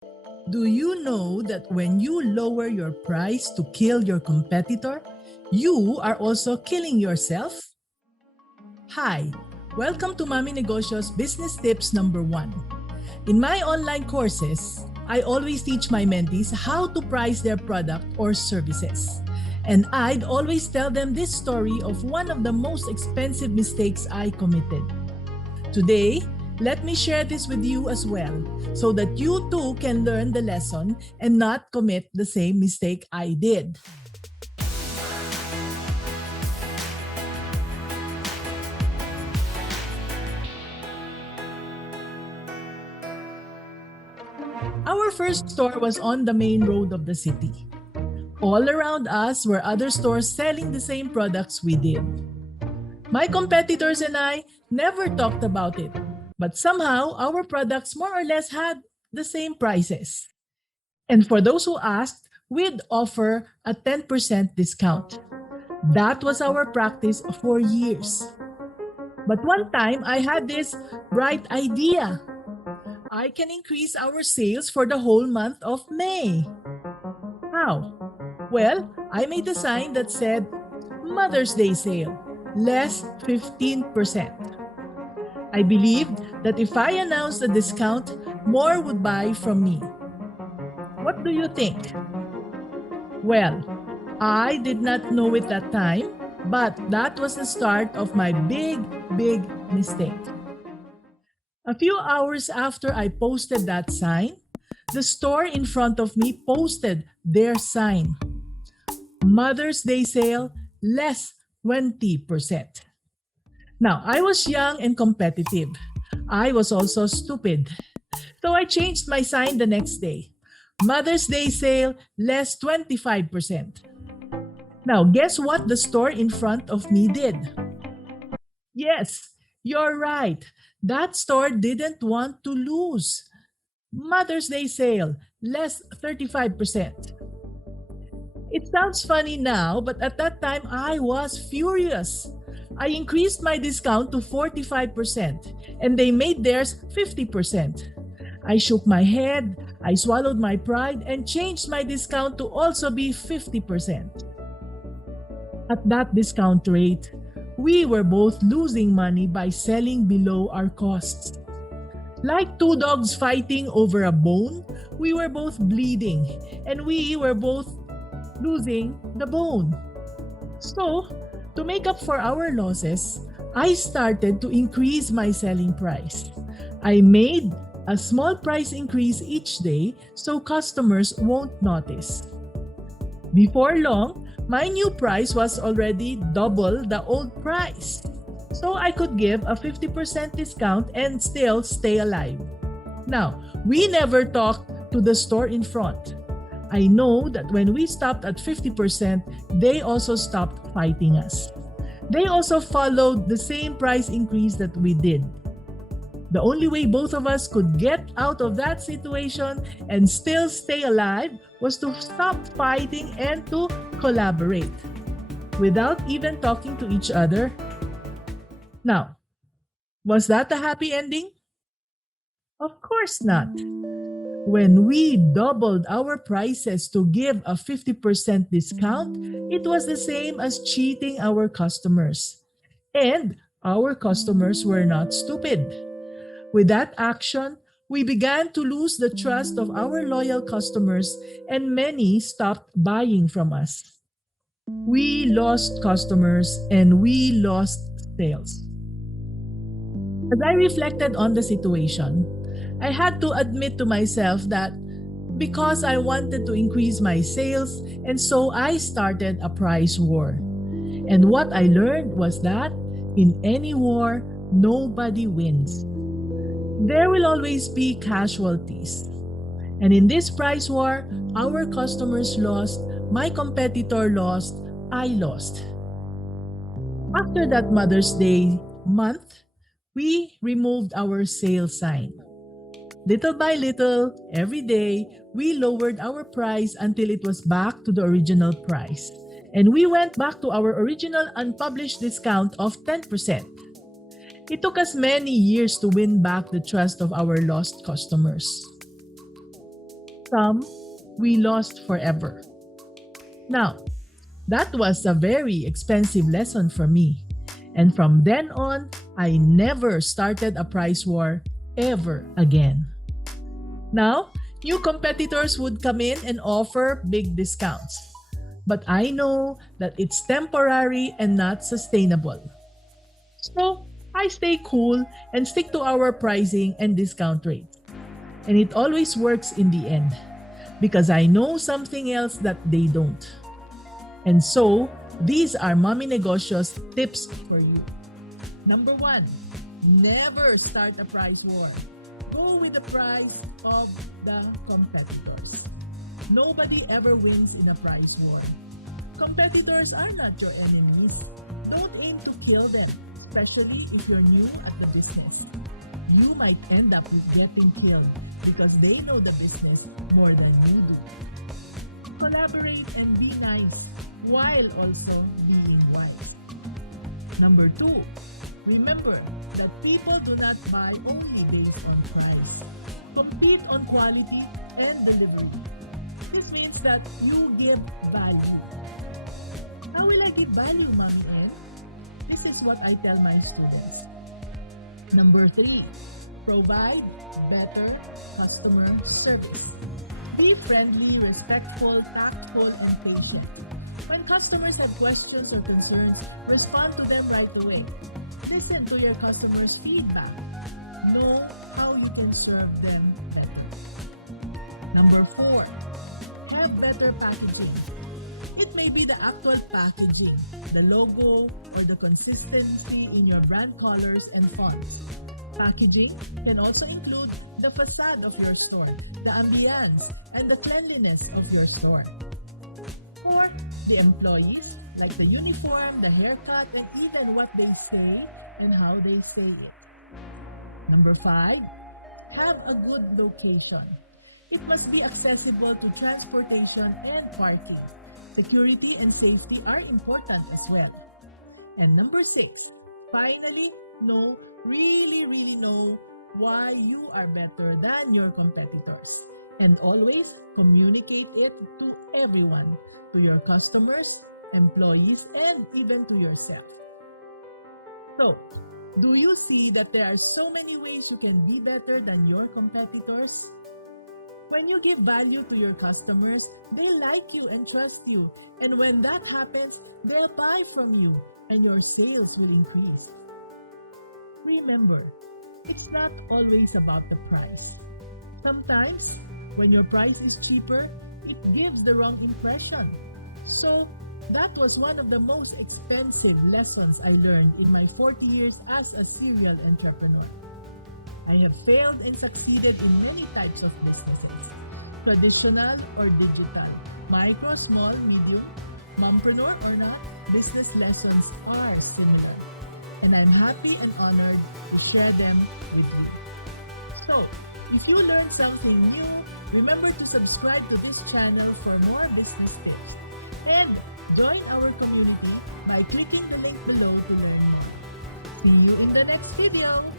Do you know that when you lower your price to kill your competitor, you are also killing yourself? Hi, welcome to Mami Negosyo's Business Tips number 1. In my online courses, I always teach my mentees how to price their product or services. And I'd always tell them this story of one of the most expensive mistakes I committed. Today, let me share this with you as well so that you too can learn the lesson and not commit the same mistake I did. Our first store was on the main road of the city. All around us were other stores selling the same products we did. My competitors and I never talked about it, but somehow our products more or less had the same prices. And for those who asked, we'd offer a 10% discount. That was our practice for years. But one time I had this bright idea. I can increase our sales for the whole month of May. How? Well, I made a sign that said Mother's Day sale, less 15%. I believed that if I announced the discount, more would buy from me. What do you think? Well, I did not know it that time, but that was the start of my big mistake. A few hours after I posted that sign, the store in front of me posted their sign. Mother's Day sale, less 20%. Now, I was young and competitive. I was also stupid. So I changed my sign the next day. Mother's Day sale, less 25%. Now, guess what the store in front of me did? Yes, you're right. That store didn't want to lose. Mother's Day sale, less 35%. It sounds funny now, but at that time I was furious. I increased my discount to 45% and they made theirs 50%. I shook my head, I swallowed my pride and changed my discount to also be 50%. At that discount rate, we were both losing money by selling below our costs. Like two dogs fighting over a bone, we were both bleeding and we were both losing the bone. So, to make up for our losses, I started to increase my selling price. I made a small price increase each day so customers won't notice. Before long, my new price was already double the old price. So I could give a 50% discount and still stay alive. Now, we never talked to the store in front. I know that when we stopped at 50%, they also stopped fighting us. They also followed the same price increase that we did. The only way both of us could get out of that situation and still stay alive was to stop fighting and to collaborate without even talking to each other. Now, was that a happy ending? Of course not. When we doubled our prices to give a 50% discount, it was the same as cheating our customers. And our customers were not stupid. With that action, we began to lose the trust of our loyal customers and many stopped buying from us. We lost customers and we lost sales. As I reflected on the situation, I had to admit to myself that because I wanted to increase my sales, and so I started a price war. And what I learned was that in any war, nobody wins. There will always be casualties. And in this price war, our customers lost, my competitor lost, I lost. After that Mother's Day month, we removed our sale sign. Little by little, every day, we lowered our price until it was back to the original price. And we went back to our original unpublished discount of 10%. It took us many years to win back the trust of our lost customers. some we lost forever. Now, that was a very expensive lesson for me. And from then on, I never started a price war ever again. Now, new competitors would come in and offer big discounts. But I know that it's temporary and not sustainable. So, I stay cool and stick to our pricing and discount rates. And it always works in the end because I know something else that they don't. And so, these are Mommy Negosyo's tips for you. Number 1, never start a price war. Go with the price of the competitors. Nobody ever wins in a price war. Competitors are not your enemies. Don't aim to kill them, especially if you're new at the business. You might end up getting killed because they know the business more than you do. Collaborate and be nice while also being wise. Number 2, remember that people do not buy only based on price. Compete on quality and delivery. This means that you give value. How will I give value, Mommy N? This is what I tell my students. Number 3, provide better customer service. Be friendly, respectful, tactful, and patient. When customers have questions or concerns, respond to them right away. Listen to your customers' feedback. Know how you can serve them better. Number 4, have better packaging. It may be the actual packaging, the logo, or the consistency in your brand colors and fonts. Packaging can also include the facade of your store, the ambience, and the cleanliness of your store. For the employees, like the uniform, the haircut, and even what they say and how they say it. Number 5, have a good location. It must be accessible to transportation and parking. Security and safety are important as well. And number 6, finally, really know why you are better than your competitors. And always communicate it to everyone, to your customers, employees, and even to yourself. So, do you see that there are so many ways you can be better than your competitors? When you give value to your customers, they like you and trust you. And when that happens, they'll buy from you and your sales will increase. Remember, it's not always about the price. Sometimes, when your price is cheaper, it gives the wrong impression. So, that was one of the most expensive lessons I learned in my 40 years as a serial entrepreneur. I have failed and succeeded in many types of businesses, traditional or digital, micro, small, medium, mompreneur or not, business lessons are similar. And I'm happy and honored to share them with you. So, if you learned something new, remember to subscribe to this channel for more business tips. And join our community by clicking the link below to learn more. See you in the next video!